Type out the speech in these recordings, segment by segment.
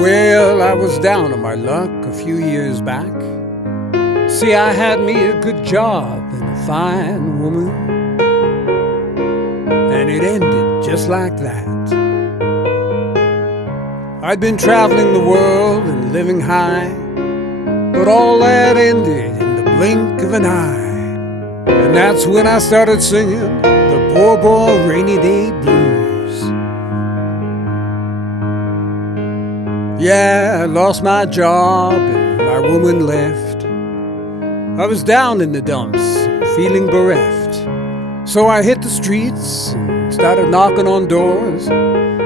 Well, I was down on my luck a few years back. See, I had me a good job and a fine woman, and it ended just like that. I'd been traveling the world and living high, but all that ended in the blink of an eye. And that's when I started singing the poor boy rainy day blues. Yeah, I lost my job and my woman left. I was down in the dumps, feeling bereft. So I hit the streets and started knocking on doors,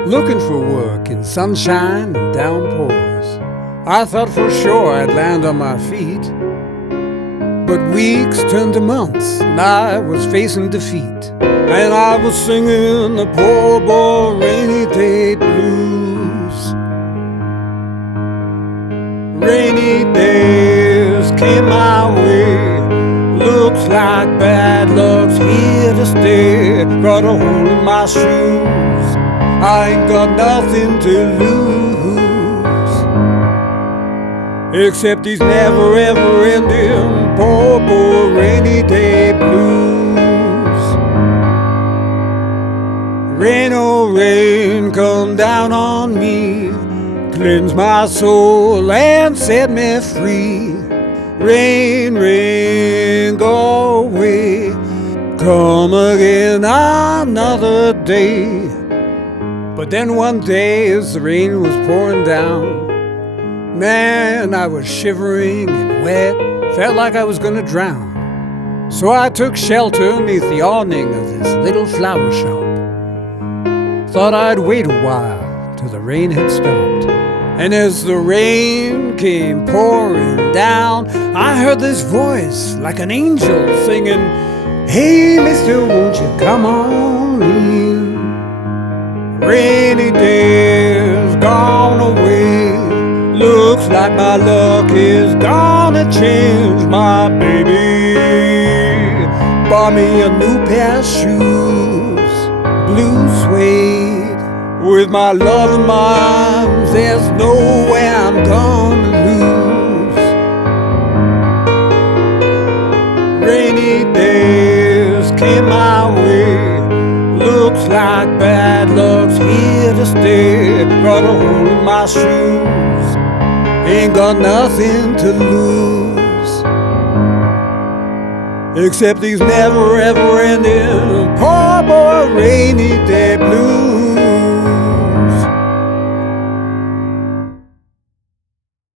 looking for work in sunshine and downpours. I thought for sure I'd land on my feet, but weeks turned to months and I was facing defeat. And I was singing the poor boy rainy day blues. Rainy days came my way, looks like bad luck's here to stay. Got a hole in my shoes, I ain't got nothing to lose, except these never ever ending poor boy rainy day blues. Rain, oh rain, come down on me, cleanse my soul and set me free. Rain, rain, go away, come again another day. But then one day as the rain was pouring down, man, I was shivering and wet, felt like I was gonna drown. So I took shelter neath the awning of this little flower shop. Thought I'd wait a while till the rain had stopped. And as the rain came pouring down, I heard this voice like an angel singing, "Hey mister, won't you come on in?" Rainy days gone away, looks like my luck is gonna change. My baby bought me a new pair of shoes, blue suede. With my love in my arms, there's no way I'm gonna lose. Rainy days came my way, looks like bad luck's here to stay. Got a hole in my shoes, ain't got nothing to lose, except these never ever ending poor boy rainy day blues.